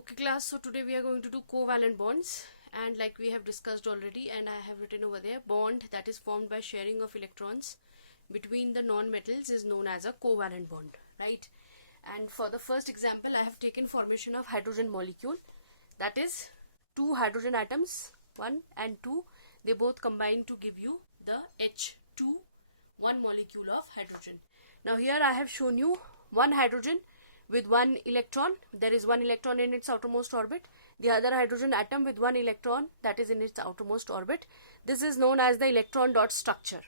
Okay class, so today we are going to do covalent bonds, and like we have discussed already, and I have written over there, bond that is formed by sharing of electrons between the non-metals is known as a covalent bond, right? And for the first example I have taken formation of hydrogen molecule, that is two hydrogen atoms, 1 and 2, they both combine to give you the H2, one molecule of hydrogen. Now here I have shown you one hydrogen with one electron, there is one electron in its outermost orbit, the other hydrogen atom with one electron that is in its outermost orbit. This is known as the electron dot structure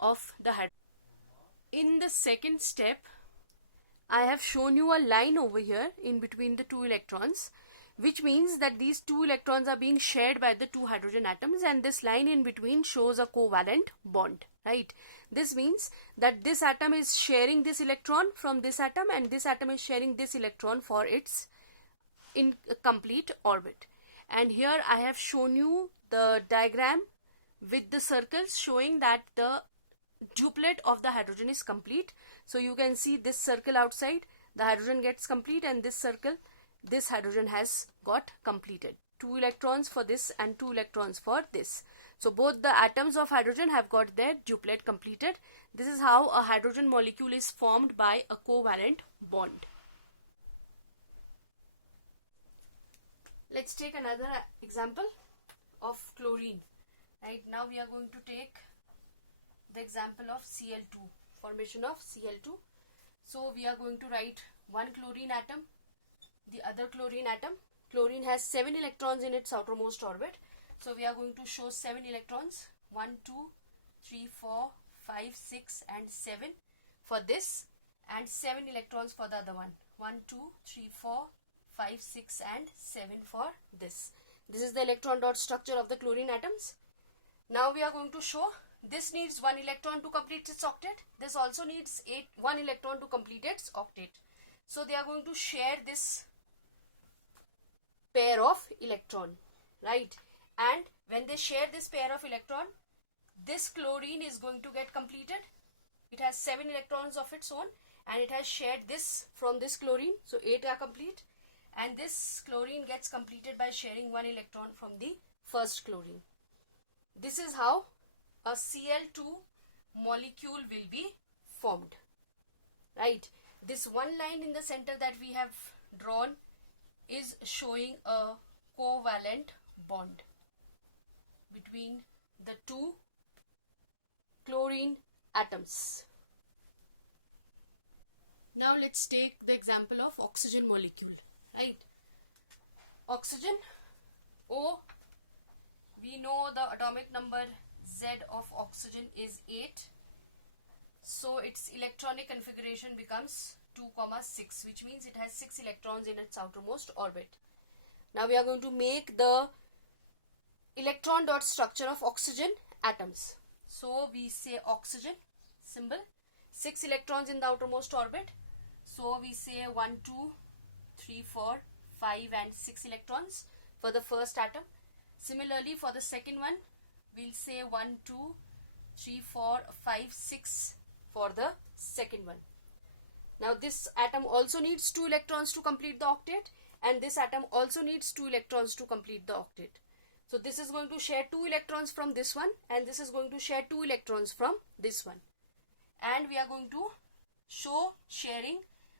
of the hydrogen. In the second step, I have shown you a line over here in between the two electrons, which means that these two electrons are being shared by the two hydrogen atoms, and this line in between shows a covalent bond, right? This means that this atom is sharing this electron from this atom, and this atom is sharing this electron for its incomplete orbit. And here I have shown you the diagram with the circles showing that the duplet of the hydrogen is complete. So you can see this circle outside, the hydrogen gets complete, and this circle, this hydrogen has got completed. 2 electrons for this and 2 electrons for this. So both the atoms of hydrogen have got their duplet completed. This is how a hydrogen molecule is formed by a covalent bond. Let's take another example of chlorine. Right now we are going to take the example of Cl2, formation of Cl2. So we are going to write one chlorine atom, the other chlorine atom. Chlorine has 7 electrons in its outermost orbit. So we are going to show 7 electrons, 1, 2, 3, 4, 5, 6 and 7 for this, and 7 electrons for the other one, 1, 2, 3, 4, 5, 6 and 7 for this. This is the electron dot structure of the chlorine atoms. Now we are going to show this needs 1 electron to complete its octet. This also needs 1 electron to complete its octet. So they are going to share this pair of electron, right? And when they share this pair of electron, this chlorine is going to get completed. It has 7 electrons of its own, and it has shared this from this chlorine, so 8 are complete, and this chlorine gets completed by sharing 1 electron from the first chlorine. This is how a Cl2 molecule will be formed, right? This one line in the center that we have drawn is showing a covalent bond between the two chlorine atoms. Now let's take the example of oxygen molecule, right? Oxygen, O, we know the atomic number Z of oxygen is 8. So its electronic configuration becomes 2, 6, which means it has 6 electrons in its outermost orbit. Now we are going to make the electron dot structure of oxygen atoms. So we say oxygen symbol, 6 electrons in the outermost orbit. So we say 1, 2, 3, 4, 5 and 6 electrons for the first atom. Similarly for the second one, we'll say 1, 2, 3, 4, 5, 6 for the second one. Now this atom also needs 2 electrons to complete the octet, and this atom also needs 2 electrons to complete the octet. So this is going to share 2 electrons from this one, and this is going to share 2 electrons from this one. And we are going to show sharing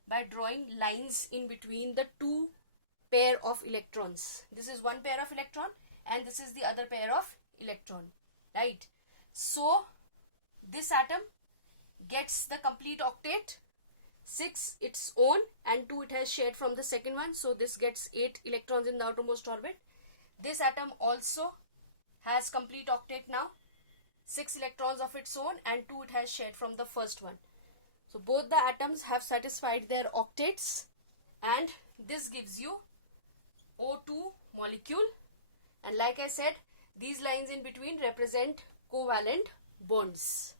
by drawing lines in between the two pair of electrons. This is one pair of electron and this is the other pair of electron, right? So this atom gets the complete octet, 6 its own and 2 it has shared from the second one, so this gets 8 electrons in the outermost orbit. This atom also has complete octet now, 6 electrons of its own and 2 it has shared from the first one. So both the atoms have satisfied their octets, and this gives you O2 molecule. And like I said, these lines in between represent covalent bonds.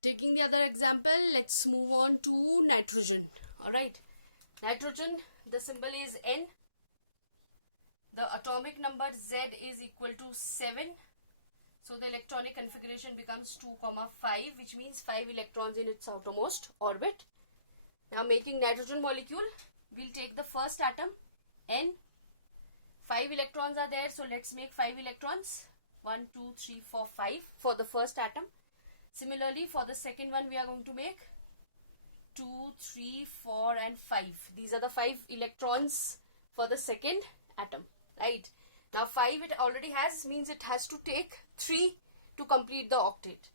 Taking the other example, let's move on to nitrogen. Alright, nitrogen, the symbol is N. The atomic number Z is equal to 7. So the electronic configuration becomes 2, 5, which means 5 electrons in its outermost orbit. Now making nitrogen molecule, we'll take the first atom, N. 5 electrons are there, so let's make 5 electrons. 1, 2, 3, 4, 5 for the first atom. Similarly, for the second one, we are going to make 2, 3, 4 and 5. These are the 5 electrons for the second atom, right? Now 5 it already has, means it has to take 3 to complete the octet.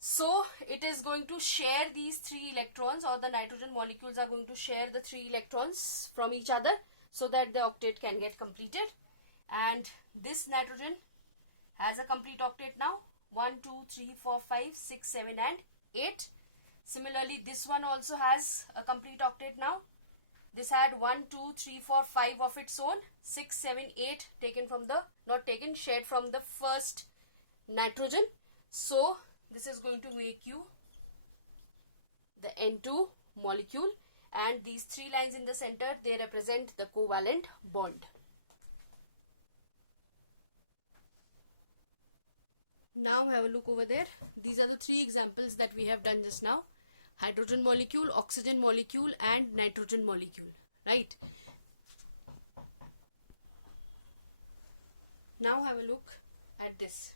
So it is going to share these 3 electrons, or the nitrogen molecules are going to share the 3 electrons from each other so that the octet can get completed. And this nitrogen has a complete octet now. 1, 2, 3, 4, 5, 6, 7 and 8. Similarly, this one also has a complete octet now. This had 1, 2, 3, 4, 5 of its own. 6, 7, 8 taken from the, not taken, shared from the first nitrogen. So this is going to make you the N2 molecule, and these 3 lines in the center, they represent the covalent bond. Now have a look over there. These are the 3 examples that we have done just now. Hydrogen molecule, oxygen molecule and nitrogen molecule, right? Now have a look at this.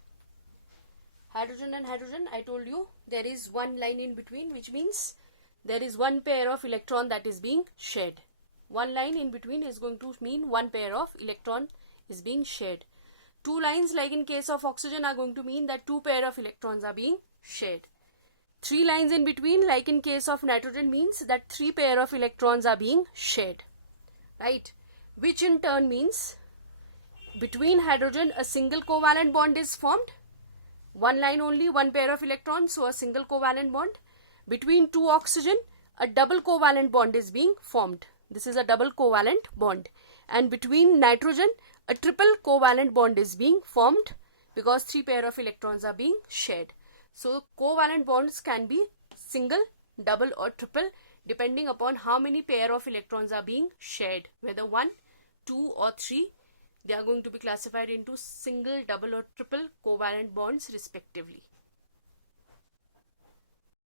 Hydrogen and hydrogen, I told you there is one line in between, which means there is one pair of electron that is being shared. One line in between is going to mean one pair of electron is being shared. 2 lines, like in case of oxygen, are going to mean that 2 pair of electrons are being shared. 3 lines in between, like in case of nitrogen, means that 3 pair of electrons are being shared, right? Which in turn means between hydrogen a single covalent bond is formed. 1 line only, 1 pair of electrons, so a single covalent bond. Between 2 oxygen, a double covalent bond is being formed. This is a double covalent bond. And between nitrogen, a triple covalent bond is being formed because 3 pair of electrons are being shared. So covalent bonds can be single, double or triple depending upon how many pair of electrons are being shared. Whether 1, 2 or 3, they are going to be classified into single, double or triple covalent bonds respectively.